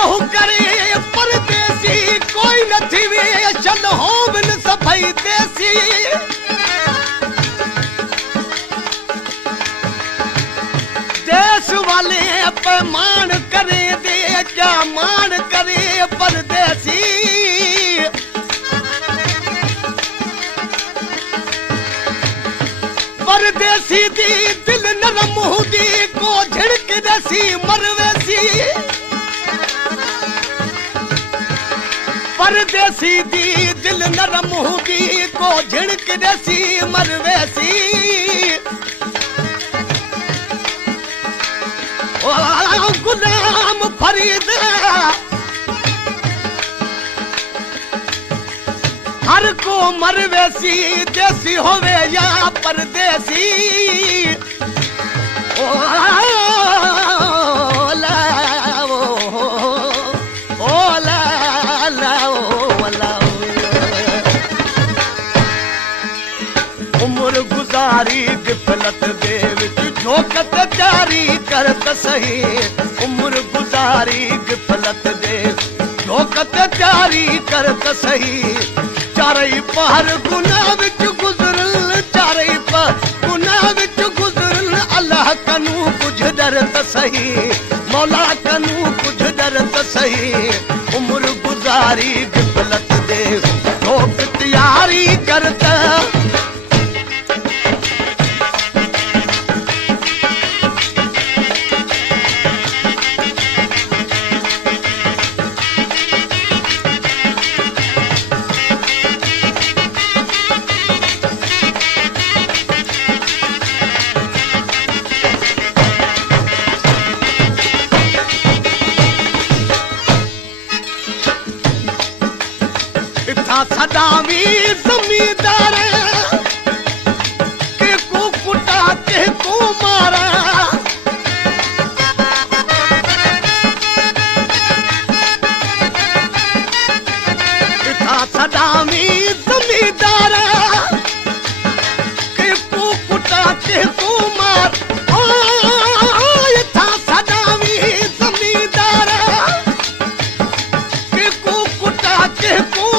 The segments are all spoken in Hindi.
आहू करे परदेसी कोई न थी वे चल हो बिन सभई देसी देश वाले पैमान करे दे क्या मान करे परदेसी परदेसी दी दिल नरम हुदी को झिड़क देसी मरवेसी परदेसी दी दिल नरम हुदी को झिड़क देसी मरवेसी ओ गुलाम फरीद हर को मरवेसी देसी होवे या परदेसी ओ ला ओ ला उम्र गुजारी गिफलत दे विच झोकत जारी करत सही उम्र गुजारी गिफलत दे झोकत जारी करत सही चारई पहर गुनाह विच गुजरल चारई पहर गुनाह विच गुजरल अल्लाह कनू कुछ डरत सही मौला कनू कुछ डरत सही उम्र गुजारी गिफलत दे लोग तैयारी करता सदावी जमींदार के को कुटा के को मारा इथा सदावी जमींदार के को कुटा के को मार इथा सदावी जमींदार के को कुटा के को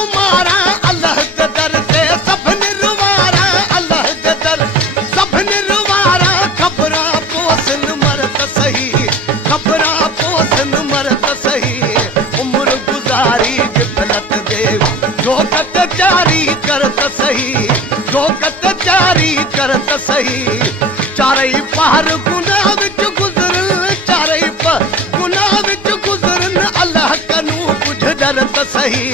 झोकत जारी करत सही झोकत जारी करत सही चारई पहर गुनाह विच गुजरन चारई पहर गुनाह विच गुजरन अल्लाह कनू कुछ डरत सही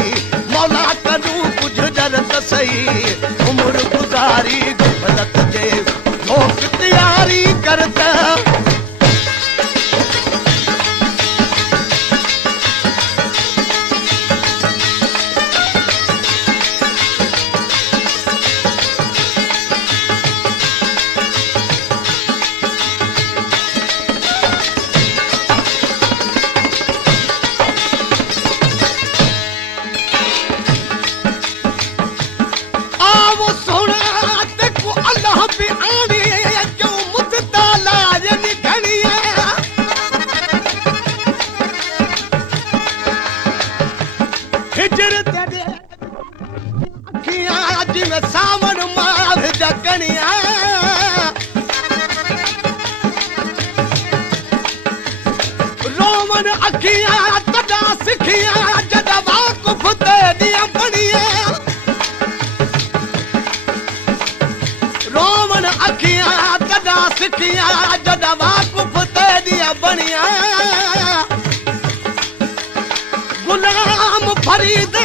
मौला कनू कुछ डरत सही उम्र गुजारी गिफलत दे झोक तैयारी करता सावन मार जकनिया रोमन अखियां तदा सिखियां जदा वाकुफ ते दिया बनिया रोमन अखियां तदा सिखियां जदा वाकुफ ते दिया बनिया गुलाम फरीद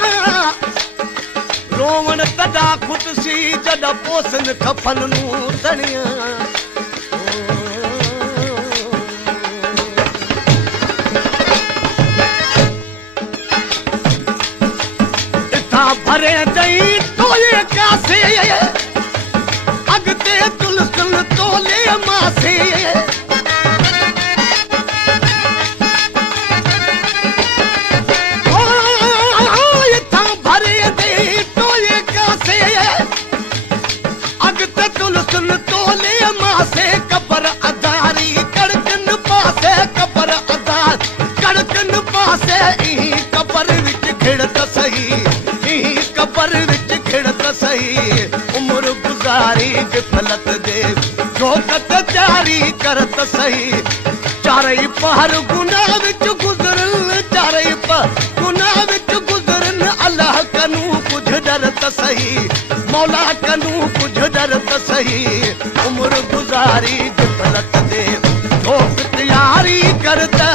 रोवन तदा खुदसी जदा पोसन खफन नू तणिया इथा भरे दई तोले कासे अगते तुलसन तोले मासे कबर अदारी कड़कन पासे कबर अदार कड़कन पासे पासे ई कबर विच खिड़त सही, ई कबर विच खिड़त सही। उम्र गुजारी गिफलत दे जोकत जारी करत सही। चारई पहर गुनाह विच गुजरन, चारई पहर गुनाह विच गुजरन। अल्लाह कनू कुछ डरत सही, मौला कनू कुछ डरत सही। उम्र गुजारी गिफलत दे जोकत यारी करता।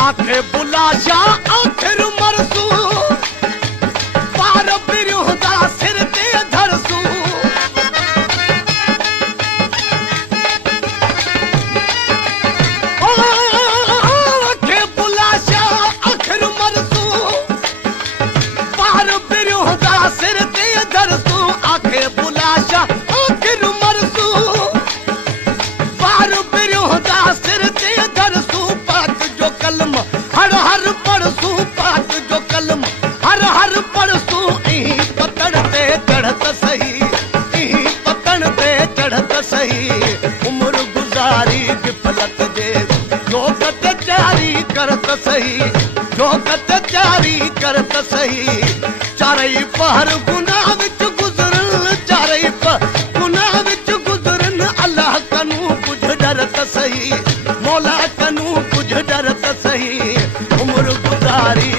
आखे बुलाशा आखिर मरसू, पार बिरहुदा सिर ते धरसू। आखे बुलाशा आखिर मरसू, पार बिरहुदा सिर ते धरसू। आखे बुलाशा आखिर मरसू, पार बिरहुदा सिर ते धरसू। पाक जो कलम हर हर पढ़सू, पाक जो कलम हर हर पढ़सू। ई पतन ते चढ़त सही, ई पतन ते चढ़त सही। उम्र गुजारी गिफलत दे जोकत जारी करत सही, जोकत जारी करत सही। चारई पहर गुनाह विच गुजरन, चारई पहर गुनाह विच गुजरन। अल्लाह कनू कुछ डरत सही, मौला कनू कुछ डरत सही। उम्र गुजारी